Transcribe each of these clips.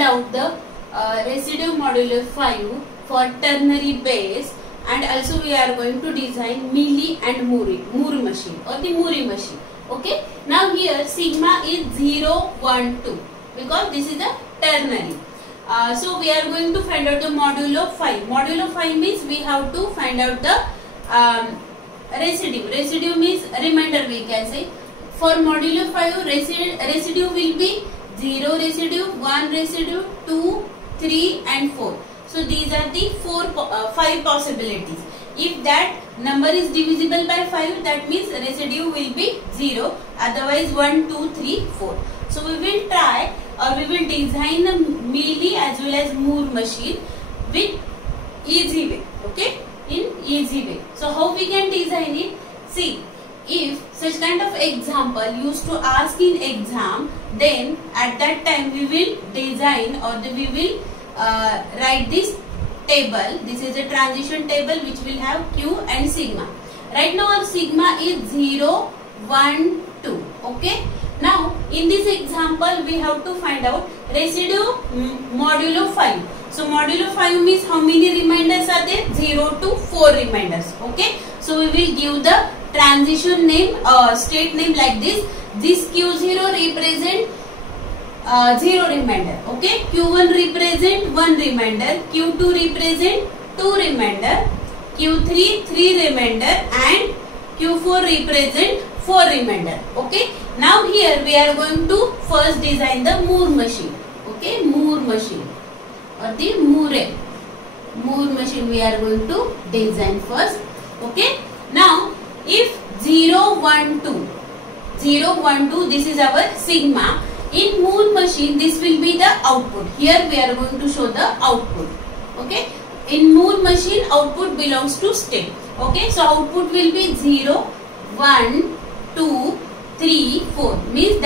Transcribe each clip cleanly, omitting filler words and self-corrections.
find out the residue modulo 5 for ternary base, and also we are going to design Mealy and Moore machine or the Moore machine. Okay. Now here sigma is 0, 1, 2 because this is a ternary. So we are going to find out the modulo 5. Modulo 5 means we have to find out the residue. Residue means remainder, we can say. For modulo 5, residue will be 0 residue, 1 residue, 2, 3 and 4. So these are the 5 possibilities. If that number is divisible by 5, that means residue will be 0. Otherwise 1, 2, 3, 4. So we will try or we will design a Mealy as well as Moore machine with easy way. Okay, in easy way. So how we can design it? See, if such kind of example used to ask in exam, then at that time we will design or we will write this table. This is a transition table which will have Q and sigma. Right now our sigma is 0, 1, 2. Okay. Now in this example we have to find out residue modulo 5. So modulo 5 means how many reminders are there? 0 to 4 reminders. Okay. So we will give the transition name, state name like this. This Q0 represent 0 remainder. Okay. Q1 represent 1 remainder. Q2 represent 2 remainder. Q3 3 remainder and Q4 represent 4 remainder. Okay. Now here we are going to first design the Moore machine. Okay, Moore machine or the Moore machine we are going to design first. Okay. Now if 0, 1, 2, 0, 1, 2, this is our sigma. In Moore machine this will be the output. Here we are going to show the output. Okay. In Moore machine output belongs to state. Okay. So output will be 0, 1, 2, 3, 4. Means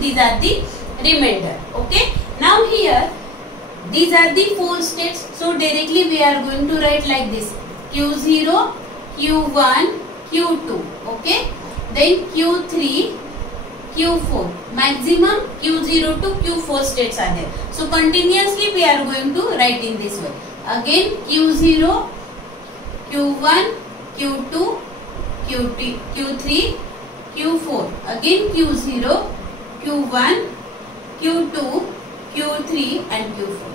these are the remainder. Okay. Now here these are the 4 states. So directly we are going to write like this: Q0, Q1, Q2. Okay. Then Q3, Q4. Maximum Q0 to Q4 states are there. So continuously we are going to write in this way. Again Q0, Q1, Q2, Q3, Q4. Again Q0, Q1, Q2, Q3 and Q4.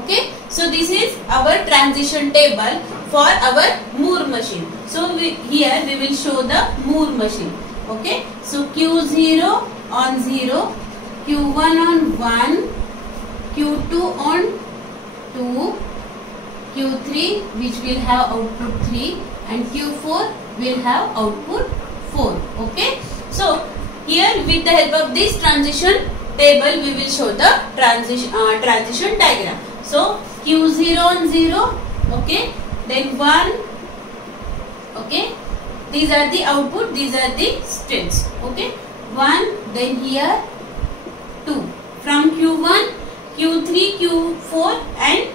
Okay. So this is our transition table for our Moore machine. So here we will show the Moore machine. Okay. So Q0 on 0, Q1 on 1, Q2 on 2, Q3 which will have output 3 and Q4 will have output 4. Okay. So here with the help of this transition table we will show the transition diagram. So Q0 on 0. Okay. Then 1. Okay. These are the output, these are the states. Okay. 1, then here 2. From Q1, Q3, Q4 and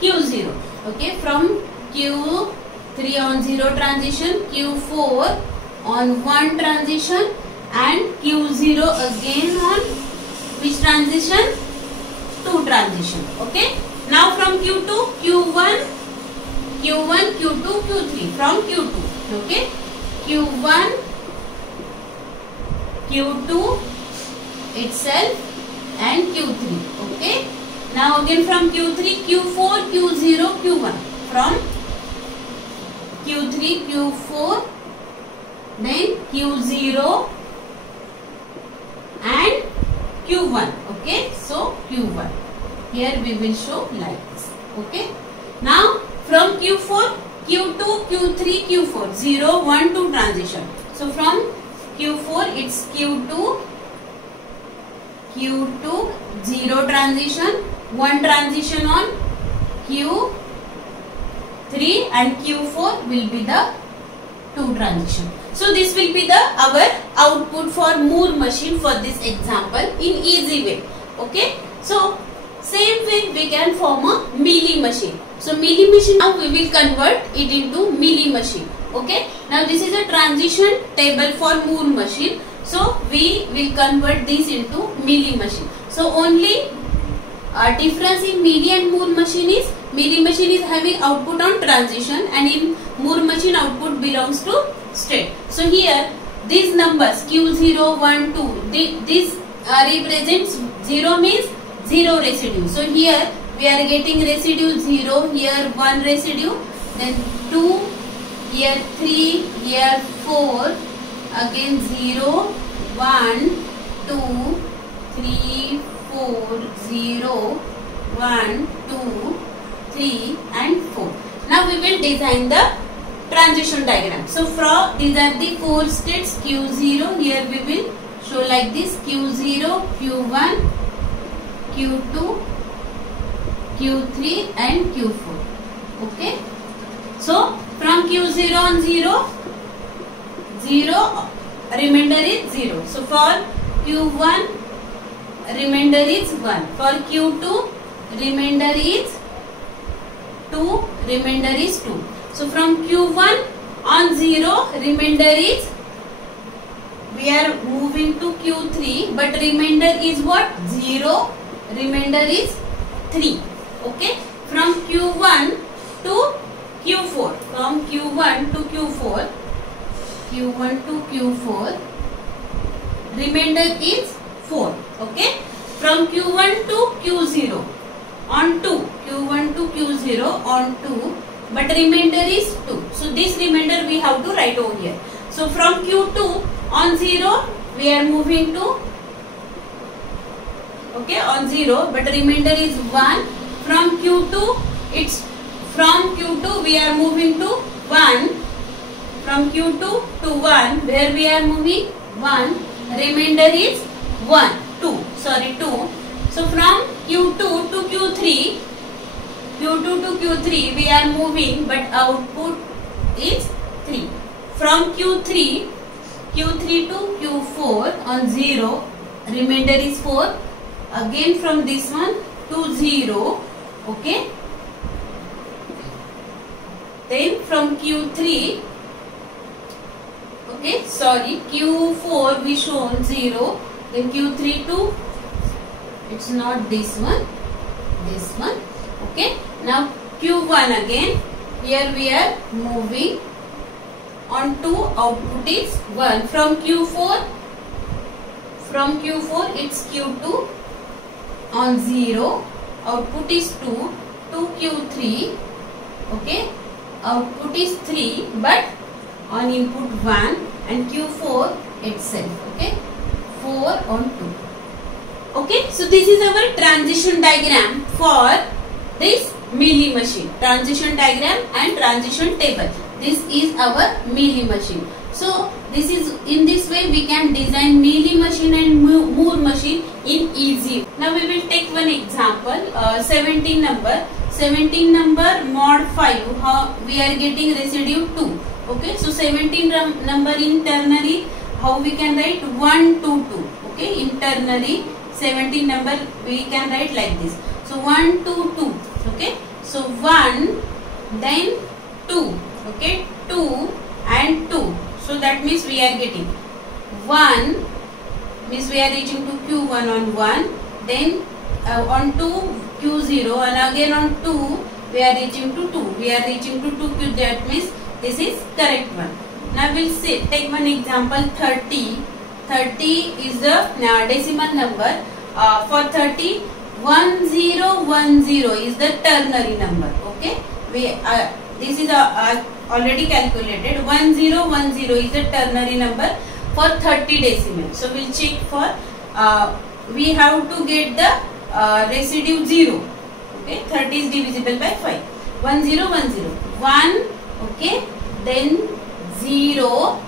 Q0. Okay. From Q3 on 0 transition, Q4 on 1 transition and Q0 again on which transition? 2 transition. Okay. Now from Q2, Q1, Q2, Q3. From Q2. Okay. Q1, Q2 itself and Q3. Okay. Now again from Q3, Q4, Q0, Q1. From Q3, Q4, then Q0 and Q1. Okay. So Q1. Here we will show like this. Okay. Now from Q4, Q2, Q3, Q4. 0, 1, 2 transition. So from Q4 it's Q2, 0 transition, 1 transition on Q3 and Q4 will be the 2 transition. So this will be the our output for Moore machine for this example in easy way. Okay. So same way we can form a Mealy machine. So Mealy machine, now we will convert it into Mealy machine. Okay. Now this is a transition table for Moore machine. So we will convert this into Mealy machine. So only difference in Mealy and Moore machine is Mealy machine is having output on transition, and in Moore machine output belongs to state. So here these numbers Q0, 1, 2, this represents 0 means 0 residue. So here we are getting residue 0, here 1 residue, then 2, here 3, here 4, again 0, 1, 2, 3, 4, 0, 1, 2, 3 and 4. Now we will design the transition diagram. So from these are the 4 states Q0. Here we will show like this: Q0, Q1, Q2, Q3 and Q4. Okay. So from Q0 on 0, 0, remainder is 0. So for Q1, remainder is 1. For Q2, remainder is 2, remainder is 2. So from Q1 on 0, remainder is, we are moving to Q3, but remainder is what? 0, remainder is 3. Okay. From Q1 to Q4, from Q1 to Q4, Q1 to Q4, remainder is 4. Okay. From Q1 to Q0 on 2, Q1 to Q0 on 2, but remainder is 2. So this remainder we have to write over here. So from Q2 on 0, we are moving to, okay, on 0, but remainder is 1. From Q2, we are moving to 1. From Q2 to 1, where we are moving 1, remainder is 1, 2. So from Q2 to Q3, we are moving, but output is 3. From Q3 to Q4 on 0, remainder is 4. Again from this one to 0. Okay. Then from Q3, okay, sorry, Q4 we shown 0. Then Q3 to, it's not this one, this one. Okay. Now Q1 again. Here we are moving on 2. Output is 1. From Q4 it's Q2 on 0. Output is 2. To Q3. Okay. Output is 3, but on input 1, and Q4 itself. Okay. 4 on 2. Okay. So this is our transition diagram for this Mealy machine. Transition diagram and transition table. This is our Mealy machine. So this is, in this way we can design Mealy machine and Moore machine in easy. Now we will take one example. 17 number mod 5. How we are getting residue 2. Okay. So 17 number in ternary. How we can write? 1, 2, 2. Okay. In ternary 17 number we can write like this. So 1, 2, 2. Okay. So 1, then 2. Okay. 2 and 2. So that means we are getting 1, means we are reaching to Q1 on 1. Then on 2 Q0, and again on 2 we are reaching to 2. We are reaching to 2Q. That means this is correct one. Now we'll say, take one example, 30. 30 is the decimal number. For 30, 1010 is the ternary number. Okay. This is already calculated. 1010 is the ternary number for 30 decimals. So we'll check for, we have to get the residue 0. Okay. 30 is divisible by 5. 1010. 1. Okay. Then 0.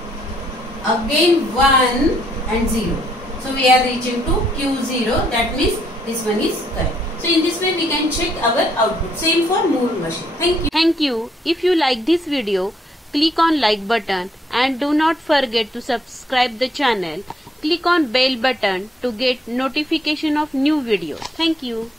Again 1 and 0. So we are reaching to Q0. That means this one is correct. So in this way we can check our output. Same for Moore machine. Thank you. Thank you. If you like this video, click on like button and do not forget to subscribe the channel. Click on bell button to get notification of new videos. Thank you.